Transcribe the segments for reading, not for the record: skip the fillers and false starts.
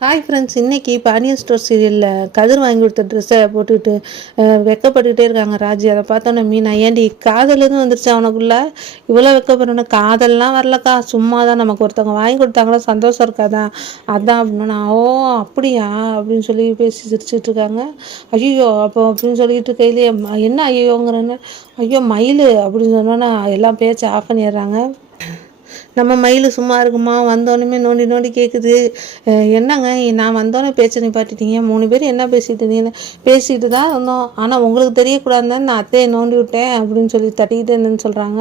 Hi friends, இன்றைக்கி Pandian store சீரியலில் கதிர் வாங்கி கொடுத்த ட்ரெஸ்ஸை போட்டுக்கிட்டு வெக்கப்பட்டுக்கிட்டே இருக்காங்க ராஜி. அதை பார்த்தோன்னே மீனா, ஏண்டி காதல்னு வந்துருச்சு அவனுக்குள்ள, இவ்வளோ வெக்கப்படுறேன்னு? காதல்லாம் வரலக்கா, சும்மா தான் நமக்கு ஒருத்தவங்க வாங்கி கொடுத்தாங்களா சந்தோஷம் இருக்காதான், அதான் அப்படின்னா. ஓ அப்படியா அப்படின்னு சொல்லி பேசி சிரிச்சுட்டு இருக்காங்க. ஐயோ அப்போ அப்படின்னு சொல்லிட்டு கையிலேயே என்ன ஐயோங்கிறேன்னு, ஐயோ மயில் அப்படின்னு சொன்னோன்னா எல்லாம் பேச்சை ஆஃப் பண்ணிடுறாங்க. நம்ம மயில் சும்மா இருக்குமா, வந்தோடனே நோண்டி நோண்டி கேட்குது. என்னங்க நான் வந்தோடனே பேச்சை நிப்பாட்டிட்டீங்க, 3 பேர் என்ன பேசிட்டு இருந்தீங்கன்னு? பேசிட்டு தான் இருந்தோம், ஆனால் உங்களுக்கு தெரியக்கூடாதுன்னு நான் அத்தையை நோண்டி விட்டேன் அப்படின்னு சொல்லி தட்டிக்கிட்டு இருந்தேன்னு சொல்கிறாங்க.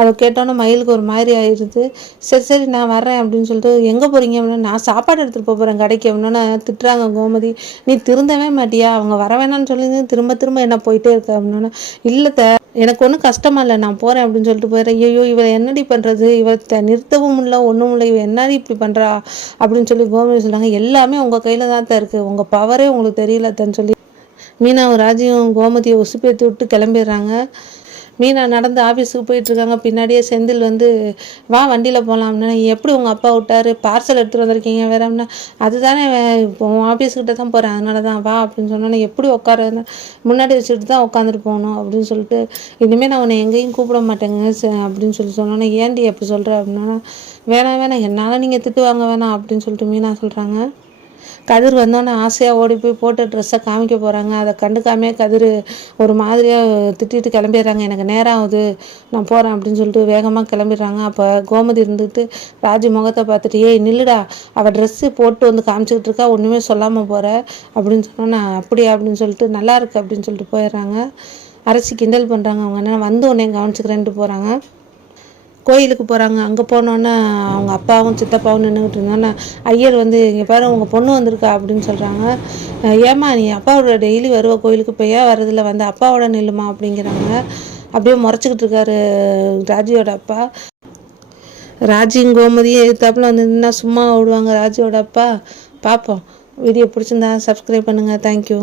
அதை கேட்டோன்னே மயிலுக்கு ஒரு மாதிரி ஆயிடுது. சரி சரி நான் வர்றேன் அப்படின்னு சொல்லிட்டு, எங்கே போகிறீங்க அப்படின்னா, நான் சாப்பாடு எடுத்துகிட்டு போகிறேன் கடைக்கு அப்படின்னா திட்டுறாங்க கோமதி. நீ திருந்தவே மாட்டியா, அவங்க வர வேணான்னு சொல்லி திரும்ப திரும்ப என்ன போயிட்டே இருக்க அப்படின்னா, இல்லை எனக்கு ஒன்றும் கஷ்டமா இல்லை, நான் போகிறேன் அப்படின்னு சொல்லிட்டு போயிடுறேன். ஐயோ இவரை என்னடி பண்ணுறது, இவரை நிறுத்தவும் இல்லை ஒன்றும் இல்லை, இவ என்னடி இப்படி பண்ணுறா அப்படின்னு சொல்லி கோமதி சொல்கிறாங்க. எல்லாமே உங்கள் கையில் தான் இருக்குது, உங்கள் பவரே உங்களுக்கு தெரியலன்னு சொல்லி மீனாவும் ராஜியும் கோமதியை உசுப்பேற்றி விட்டு கிளம்பிடுறாங்க. மீனா நடந்து ஆஃபீஸுக்கு போயிட்டுருக்காங்க. பின்னாடியே செந்தில் வந்து, வா வண்டியில் போகலாம் அப்படின்னா, எப்படி உங்கள் அப்பா விட்டார், பார்சல் எடுத்துகிட்டு வந்திருக்கீங்க வேற அப்படின்னா, அதுதானே இப்போ ஆஃபீஸ்கிட்ட தான் போகிறேன் அதனால தான் வா அப்படின்னு சொன்னோன்னே, எப்படி உட்காருன்னு, முன்னாடி வச்சுட்டு தான் உட்காந்துட்டு போகணும் அப்படின்னு சொல்லிட்டு, இனிமேல் நான் உன்னை எங்கேயும் கூப்பிட மாட்டேங்க அப்படின்னு சொல்லி சொன்னோன்னே, ஏன்டி அப்படி சொல்கிற அப்படின்னா, வேணாம் என்னால் நீங்கள் திட்டு வாங்க வேணாம் அப்படின்னு சொல்லிட்டு மீனா சொல்கிறாங்க. கதிர் வந்தோன்னே ஆசையாக ஓடி போய் போட்ட ட்ரெஸ்ஸை காமிக்க போகிறாங்க. அதை கண்டுக்காமே கதிர் ஒரு மாதிரியாக திட்டிட்டு கிளம்பிடுறாங்க. எனக்கு நேரம் ஆகுது, நான் போகிறேன் அப்படின்னு சொல்லிட்டு வேகமாக கிளம்பிடுறாங்க. அப்போ கோமதி இருந்துட்டு ராஜி முகத்தை பார்த்துட்டு, ஏய் நில்லுடா, அவள் ட்ரெஸ்ஸு போட்டு வந்து காமிச்சிக்கிட்டு இருக்கா, ஒன்றுமே சொல்லாமல் போகிற அப்படின்னு சொன்னோன்னா, அப்படியா அப்படின்னு சொல்லிட்டு, நல்லா இருக்கு அப்படின்னு சொல்லிட்டு போயிடுறாங்க. அரசி கிண்டல் பண்ணுறாங்க. அவங்க என்ன வந்து உடனே கவனிச்சுக்கிறேன்ட்டு போகிறாங்க. கோயிலுக்கு போகிறாங்க. அங்கே போனோன்னே அவங்க அப்பாவும் சித்தப்பாவும் நின்றுக்கிட்டு இருந்தோன்னே ஐயர் வந்து, இங்கே பாரு உங்கள் பொண்ணு வந்திருக்கா அப்படின்னு சொல்கிறாங்க. ஏம்மா நீ அப்பாவோட டெய்லி வருவ கோயிலுக்கு, இப்போ ஏன் வரதில்ல, வந்து அப்பாவோட நில்லுமா அப்படிங்கிறாங்க. அப்படியே முறைச்சிக்கிட்டு இருக்காரு ராஜியோட அப்பா. ராஜியும் கோமதியும் எதிர்த்தாப்புல வந்து நின்னா சும்மா விடுவாங்க ராஜியோட அப்பா? பார்ப்போம். வீடியோ பிடிச்சிருந்தா சப்ஸ்கிரைப் பண்ணுங்கள். தேங்க்யூ.